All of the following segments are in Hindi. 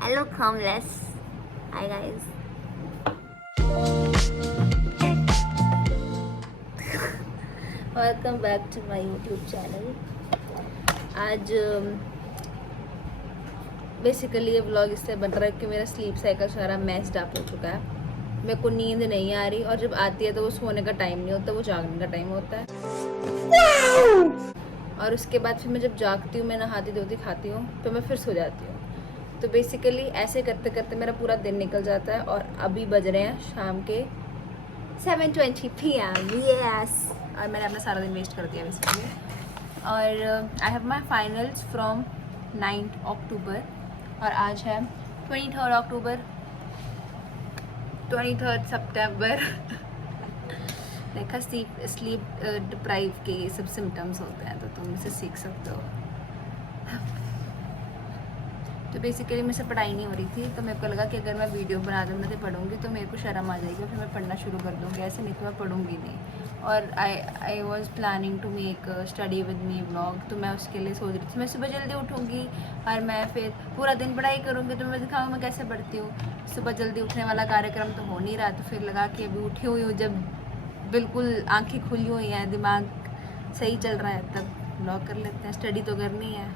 I look homeless. Hi guys. Welcome back to my YouTube channel. आज बेसिकली ये व्लॉग इससे बन रहा है कि मेरा स्लीप साइकिल सारा मैस्ड अप हो चुका है. मेरे को नींद नहीं आ रही और जब आती है तो वो सोने का टाइम नहीं होता, वो जागने का टाइम होता है. और उसके बाद फिर मैं जब जागती हूँ, मैं नहाती धोती खाती हूँ तो मैं फिर सो जाती हूँ. तो बेसिकली ऐसे करते करते मेरा पूरा दिन निकल जाता है. और अभी बज रहे हैं शाम के 7:20 PM. यस. और मैंने अपना सारा दिन वेस्ट कर दिया बेसिकली. और I have my finals from 9 अक्टूबर और आज है 23 अक्टूबर, 23 सितंबर. देखा स्लीप डिप्राइव के ये सब सिम्टम्स होते हैं, तो तुम इसे सीख सकते हो. तो बेसिकली मुझसे पढ़ाई नहीं हो रही थी, तो मेरे को लगा कि अगर मैं वीडियो बना दूँगी तो पढ़ूंगी तो मेरे को शर्म आ जाएगी और फिर मैं पढ़ना शुरू कर दूँगी. ऐसे नहीं तो मैं पढ़ूंगी नहीं. और I was planning to make study with me vlog. तो मैं उसके लिए सोच रही थी मैं सुबह जल्दी उठूँगी और मैं फिर पूरा दिन पढ़ाई करूँगी, तो मैं दिखाऊँ मैं कैसे पढ़ती हूँ. सुबह जल्दी उठने वाला कार्यक्रम तो हो नहीं रहा, तो फिर लगा कि अभी उठी हुई हूँ, जब बिल्कुल आंखें खुली हुई हैं, दिमाग सही चल रहा है, तब व्लॉग कर लेते हैं. स्टडी तो करनी है,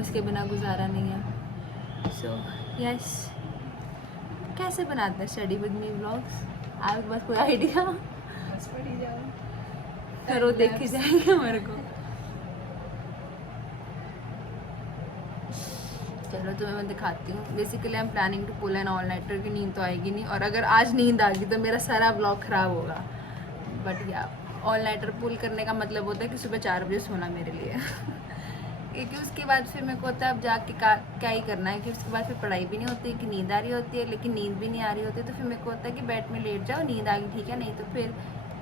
उसके बिना गुजारा नहीं है. So yes. कैसे बनाते हैं स्टडी विद मी व्लॉग्स? आपके पास कोई आइडिया? बस पढ़ी जाओ, फिर वो देख ही जाएगा मेरे को. चलो तो मैं दिखाती हूँ. Basically I am planning to pull an all nighter. की नींद तो आएगी नहीं, और अगर आज नींद आ गई तो मेरा सारा व्लॉग ख़राब होगा. बट या ऑल नाइटर पुल करने का मतलब होता है कि सुबह 4 बजे सोना मेरे लिए. क्योंकि उसके बाद फिर मेरे को होता है अब जाके क्या ही करना है, कि उसके बाद फिर पढ़ाई भी नहीं होती, कि नींद आ रही होती है लेकिन नींद भी नहीं आ रही होती. तो फिर मेरे को होता है कि बेड में लेट जाओ, नींद आ गई ठीक है, नहीं तो फिर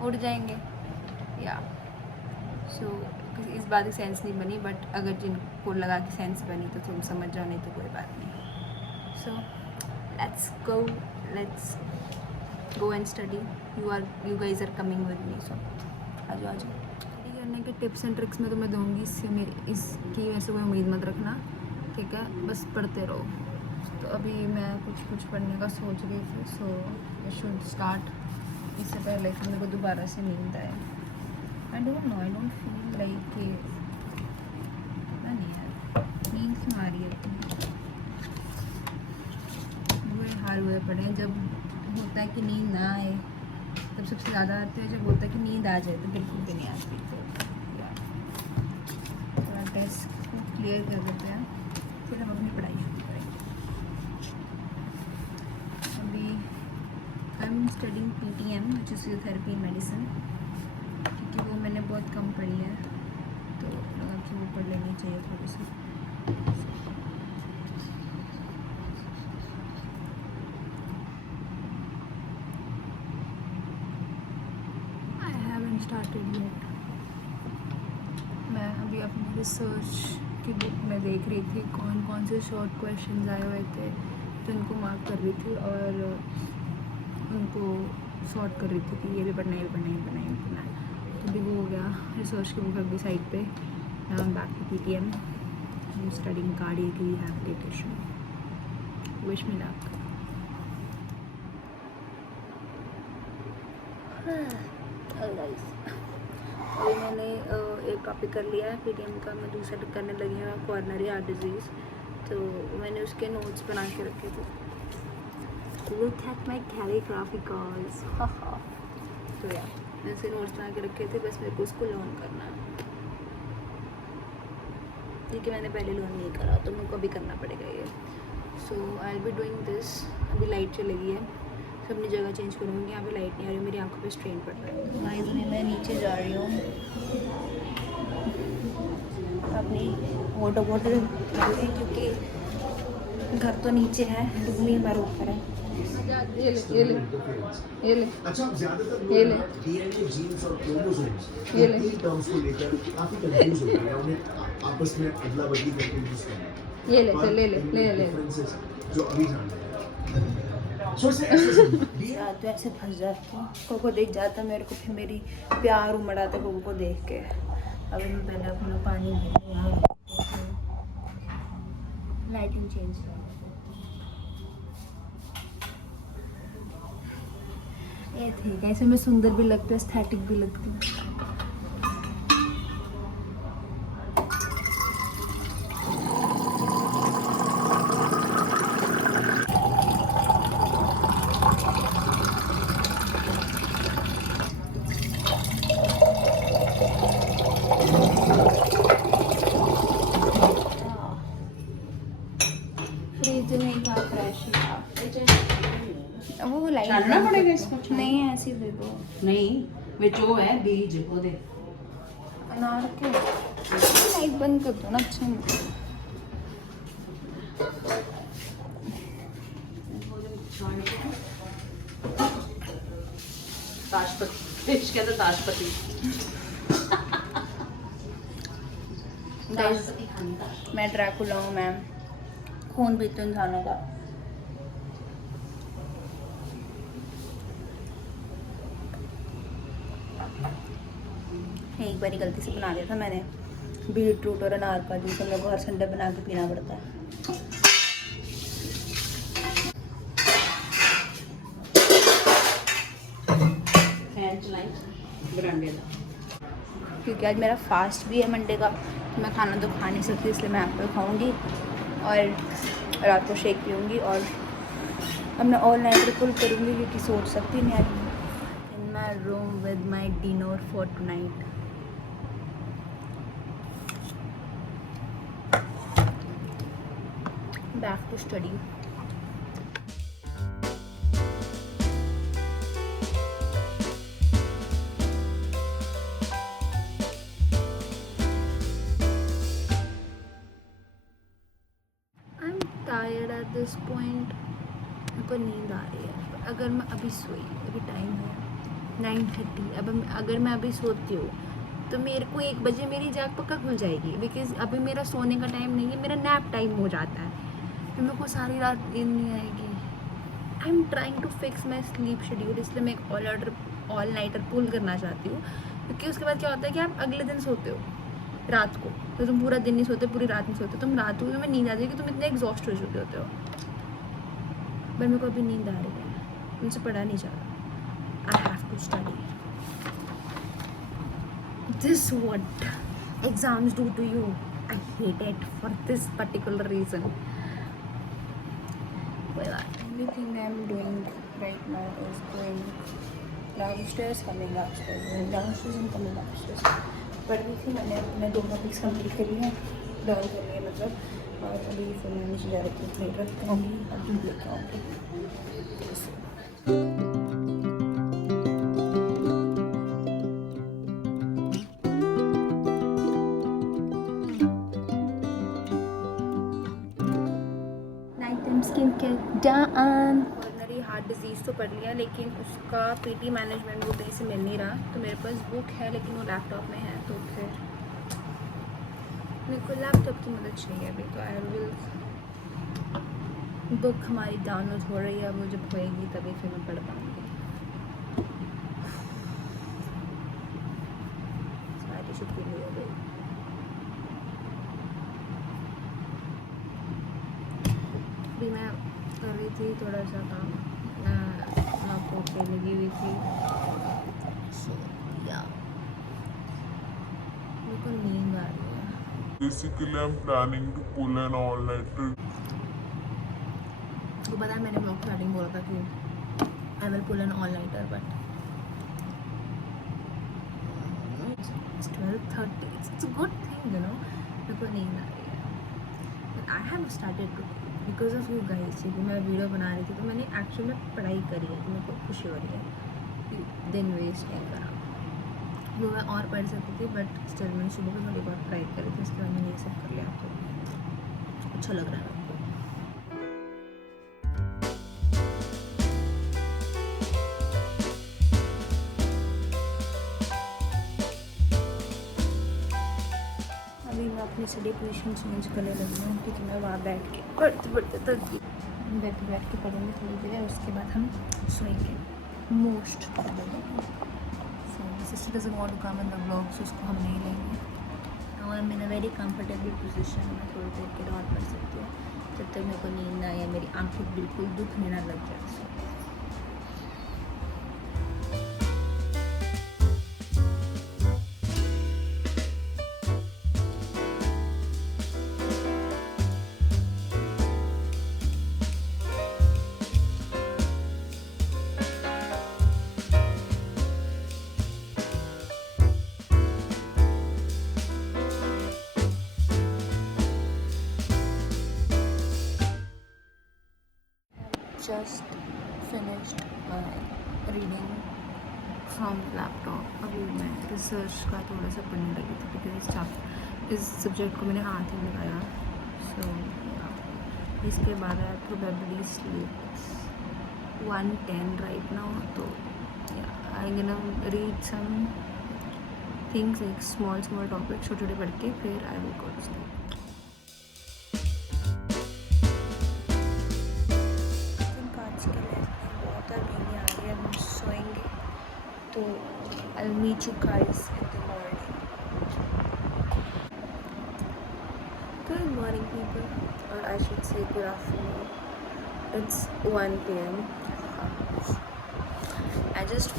उठ जाएंगे. या सो इस बात की सेंस नहीं बनी, बट अगर जिनको लगा कि सेंस बनी तो तुम समझ जाओ, नहीं तो कोई बात नहीं. So let's go and study. You guys are coming with me. So आ जाओ. स्टडी करने के टिप्स एंड ट्रिक्स में तो मैं दूँगी, इसकी मेरे से कोई उम्मीद मत रखना, ठीक है. बस पढ़ते रहो. तो अभी मैं कुछ पढ़ने का सोच रही थी. सो आई शुड स्टार्ट. इससे पहले कि मेरे को दोबारा से नींद आए. आई डोंट फील लाइक कि नहीं यार नींद क्यों आ रही है. बुरे हाल हुए पड़े हैं. जब होता है कि नींद ना आए तब सबसे ज़्यादा आते हैं, जब होता है कि नींद आ जाए तो बिल्कुल भी नहीं आती. तो थोड़ा टेस्ट को क्लियर कर देते हैं, फिर हम अपनी पढ़ाई शुरू करेंगे. अभी आई am studying PTM which is physiotherapy medicine, क्योंकि वो मैंने बहुत कम पढ़ी है, तो लगा कि वो पढ़ लेनी चाहिए थोड़ी सी. Started yet. मैं अभी अपनी रिसर्च की बुक में देख रही थी कौन कौन से शॉर्ट क्वेश्चंस आए हुए थे, तो उनको मार्क कर रही थी और उनको सॉर्ट कर रही थी कि ये भी पढ़ना है, ये भी पढ़ना है, ये भी पढ़ना है, ये भी पढ़ना है. तो अभी वो हो गया रिसर्च की बुक अभी साइड पे. Back to PTM. I am studying cardiac rehabilitation. Wish me luck. अभी मैंने एक टॉपिक कर लिया है PTM का. मैं दूसरा करने लगी हूँ कॉर्नरी हार्ट डिजीज़. तो मैंने उसके नोट्स बना के रखे थे. Look at my calligraphicals. तो यार मैंने उसके नोट्स बना के रखे थे, बस मेरे को उसको लर्न करना है, क्योंकि मैंने पहले लर्न नहीं करा, तो मेरे को अभी करना पड़ेगा ये. So I will be doing this. अभी लाइट चलेगी है, तो अपनी जगह चेंज करूँगी. यहाँ पे लाइट नहीं आ रही, मेरी आंखों पे स्ट्रेन पड़ रहा है. गाइस अभी मैं नीचे जा रही हूँ अपनी वाटर बॉटल लेके, क्योंकि घर तो नीचे है, डुगनी हमारे ऊपर है. ये ले अच्छा ज्यादातर ये ले. DNA जीन्स और क्रोमोसोम्स ये ले. इन टर्म्स को लेकर काफी कंफ्यूज होते हैं, उन्हें आपस में अदला बदली करके यूज करते हैं. ये ले. डिफरेंसेस जो अभी जानते हैं. सो से ऐसे तो ऐसे फंस जाती हूँ. कोको देख जाता है मेरे को, फिर मेरी प्यार उमड़ आता है कोको को देख के. अभी मैं पहले अपना पानी यहाँ लाइटिंग चेंज. ये ठीक है, ऐसे में सुंदर भी लगते हैं, एस्थेटिक भी लगते हैं। फ्रिज नहीं था, फ्रेश ही था। वो लाइट छानना पड़ेगा इसको? नहीं ऐसे ही दे दो। नहीं विच वो है बीज ओदे अनार के लाइट बंद कर दो ना, अच्छा नहीं। ताशपति फिश कहते ताशपति ताशपति खानी ताशपति। मैं ड्रैकुला हूँ, मैं खून पीती हूँ इंसानों का। एक बारी गलती से बना दिया था मैंने बीट रूट और अनार का जूस, हम लोग को हर संडे बना के पीना पड़ता है। फैन चलाई बरांडे का क्योंकि आज मेरा फास्ट भी है मंडे का, तो मैं खाना तो खा नहीं सकती, इसलिए मैं एप्पल खाऊंगी और रात को शेक पीऊँगी और अब मैं ऑल नाइट पुल करूँगी क्योंकि सोच सकती नहीं आज। In my room with my dinner for tonight. Back to study. Tired at this point, मेरे को नींद आ रही है। अगर मैं अभी सोई, अभी टाइम है 9:30, अब अगर मैं अभी सोती हूँ तो मेरे को 1 बजे मेरी जाग पक्का खुल जाएगी, बिकॉज अभी मेरा सोने का टाइम नहीं है, मेरा नैप टाइम हो जाता है, फिर मेरे को सारी रात नींद नहीं आएगी। I am trying to fix my sleep schedule, इसलिए मैं एक ऑल नाइटर पुल करना चाहती हूँ, क्योंकि उसके बाद क्या होता है कि आप अगले दिन सोते हो रात को, तो तुम पूरा दिन नहीं सोते, पूरी रात नहीं सोते, तुम रात को तुम्हें नींद आ जाएगी, तुम इतने एग्जॉस्ट हो चुके होते हो। पर मेरे को अभी नींद आ रही है, मुझसे पढ़ा नहीं जा रहा। I have to study. This what exams do to you, I hate it for this particular reason. Well, everything I'm doing right now is going downstairs, coming upstairs, going downstairs and coming upstairs. पढ़ रही थी मैंने 2 टॉपिक्स कंप्लीट कर लिए, डाउन कर लिए मतलब, और अभी फिर मैं नीचे जा रही थी, प्लेट रख के आऊँगी और दूध लेके आऊँगी। Night time skin care done. Ordinary heart disease तो पढ़ लिया, लेकिन उसका पीटी मैनेजमेंट वो कहीं से मिल नहीं रहा, तो मेरे पास बुक है लेकिन वो लैपटॉप में है, तो फिर मेरे को लैपटॉप की मदद चाहिए अभी, तो आई विल बुक हमारी डाउनलोड हो रही है, वो जब होएगी तभी फिर मैं पढ़ पाऊँगी। सारी छुट्टी हो गई। अभी मैं कर रही थी थोड़ा सा काम, आपको पे लगी हुई थी, या मेरे को नींद आ रही है। Basically, I'm planning to pull an all-nighter. तो पता है मैंने ब्लॉग स्टार्टिंग बोला था कि I will pull an all nighter, but it's 12:30, it's a good thing, you know, मेरे को नींद आ रही है। But I have started to because of you guys, क्योंकि मैं वीडियो बना रही थी तो मैंने एक्चुअली में पढ़ाई करी है, तो मेरे को खुशी हो रही है कि दिन वेस्ट नहीं करा। वो मैं और पढ़ सकती थी, बट स्टिल मैंने सुबह को थोड़ी बहुत पढ़ाई करी थी, इसके बाद मैंने ये सब कर लिया, तो अच्छा लग रहा है मेरे को। अभी मैं अपनी स्टडी पोजीशन चेंज करने लगी हूँ, क्योंकि मैं वहाँ बैठ के पढ़ते तक बेड पे बैठ के पढ़ूँगी थोड़ी देर, और उसके बाद हम सोएंगे most problem. So sister doesn't want to come in the vlog, so उसको हम नहीं लेंगे। और मैं in a very comfortable position में थोड़ी देर के लिए और पढ़ सकती हूँ, जब तक मेरे को नींद ना आए, मेरी आंखें बिल्कुल दुखने ना लग जाए। just finished my reading from laptop. अभी मैं रिसर्च का थोड़ा सा पढ़ने लगी थी बिकॉज इस सब्जेक्ट को मैंने हाथ ही लगाया. सो इसके बाद I probably sleep 1:10 right now. तो I am gonna read some things like small topic छोटे छोटे पढ़ के फिर I will go to sleep. आज के लिए बहुत नींद आ रही है. हम सोएंगे तो I'll meet you guys in the morning. Good morning people, or I should say good afternoon. It's 1 p.m. I just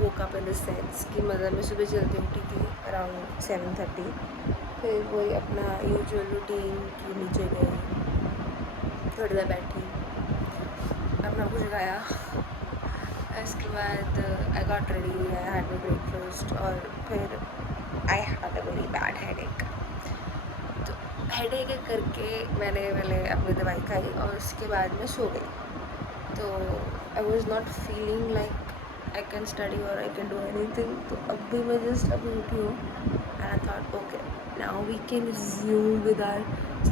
woke up in the sense कि मतलब मैं सुबह जल्दी उठी थी around 7:30. फिर वही अपना यूजुअल रूटीन कि नीचे गई, थोड़ी देर बैठी, अपना कुछ खाया. इसके बाद I got ready, I had my breakfast और फिर I had a very bad headache. तो हेडेक करके मैंने अपनी दवाई खाई और उसके बाद मैं सो गई. तो I was not feeling like I can study और आई कैन डू एनीथिंग. तो अभी मैं जस्ट अभी उठी हूँ and I thought okay now we can resume with our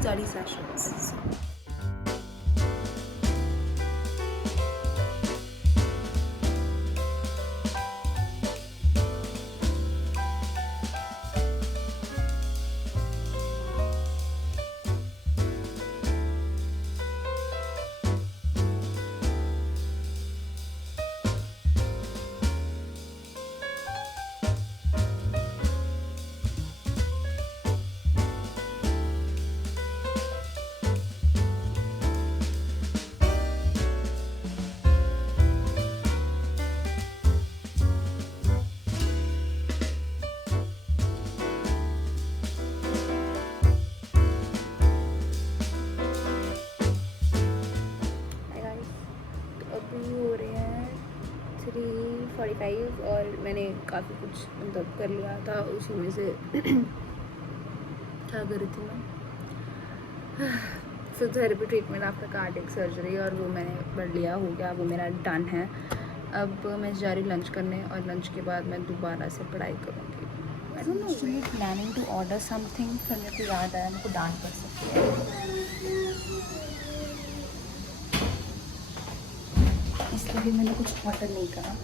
study sessions. हो रहे हैं 3:45 और मैंने काफ़ी कुछ मतलब कर लिया था. उसी में से क्या कर रही थी मैं, physiotherapy treatment after cardiac surgery, और वो मैंने पढ़ लिया, हो गया, वो मेरा डन है. अब मैं जा रही लंच करने और लंच के बाद मैं दोबारा से पढ़ाई करूँगी. I don't know, we planning to order something. फिर मेरे को याद आया मेरे को डांट पड़ सकती है, इसलिए भी मैंने कुछ ऑर्डर नहीं करा.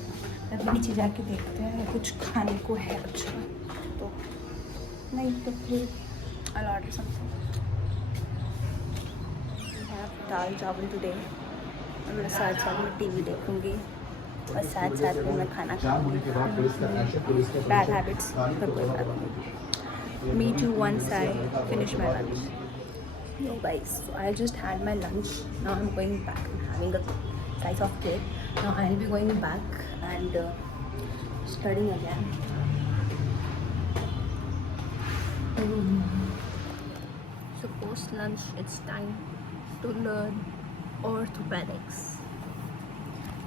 अभी नीचे जाके देखते हैं कुछ खाने को है अच्छा, तो नहीं तो फिर I'll order something. I have दाल चावल टुडे. मैं साथ साथ में टीवी देखूंगी और साथ साथ में मैं खाना खाऊंगी. बैड हैबिट्स पर कोई बात नहीं. Me too once I finish my lunch. No guys, so I just had my lunch. Now I'm going back and having a slice of cake. Now I'll be going back and studying again. So post lunch it's time to learn orthopedics.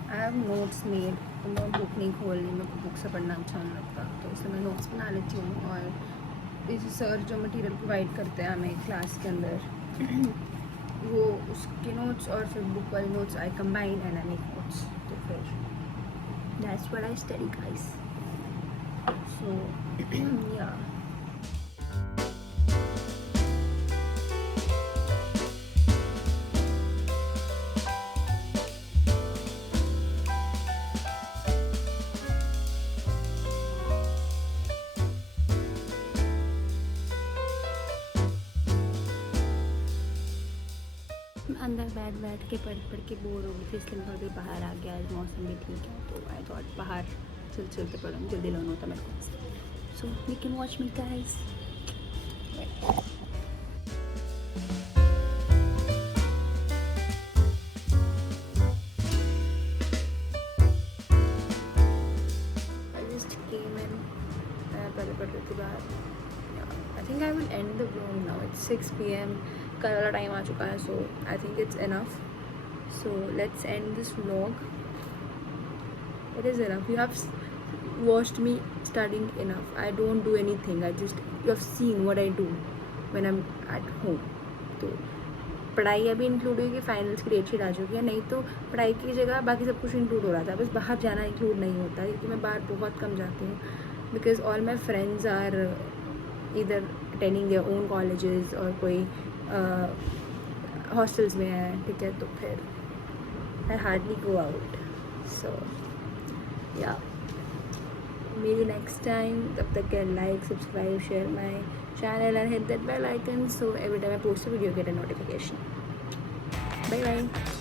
I have notes made. तो मैं बुक नहीं खोल रही, मेरे को बुक से पढ़ना अच्छा नहीं लगता, तो इसलिए मैं नोट्स बना लेती हूँ. और इस सर जो मटेरियल प्रोवाइड करते हैं हमें क्लास के अंदर वो उसके नोट्स और फिर बुक वाले notes I combine and I make notes. तो फिर that's what I study guys. So या अंदर बैठ के पढ़ के बोर हो गई थी, इसलिए मैं थोड़ी देर बाहर आ गया. आज मौसम भी ठीक है तो आई थॉट बाहर चलते पढ़ूँ, जल्दी लर्न होता मेरे को. So you can watch me guys. I just came in, पहले पढ़ रही थी बाहर. I think I will end the vlog now. It's 6 PM. कल वाला टाइम आ चुका है, so I think it's enough. So let's end this vlog. It is enough. You have watched me studying enough. I don't do anything. You have seen what I do when I'm at home. So पढ़ाई अभी इंक्लूड हुई कि फाइनल्स की डेट शीट आ चुकी है, नहीं तो पढ़ाई की जगह बाकी सब कुछ इंक्लूड हो रहा था, बस बाहर जाना इंक्लूड नहीं होता क्योंकि मैं बाहर बहुत कम जाती हूँ because all my friends are इधर अटेंडिंग देयर ओन कॉलेजेस और कोई हॉस्टल्स में है, ठीक है, तो फिर आई हार्डली गो आउट, सो या maybe next time. तब तक के like, subscribe, share my channel and hit that bell icon so every time I post a video you get a notification. Bye bye.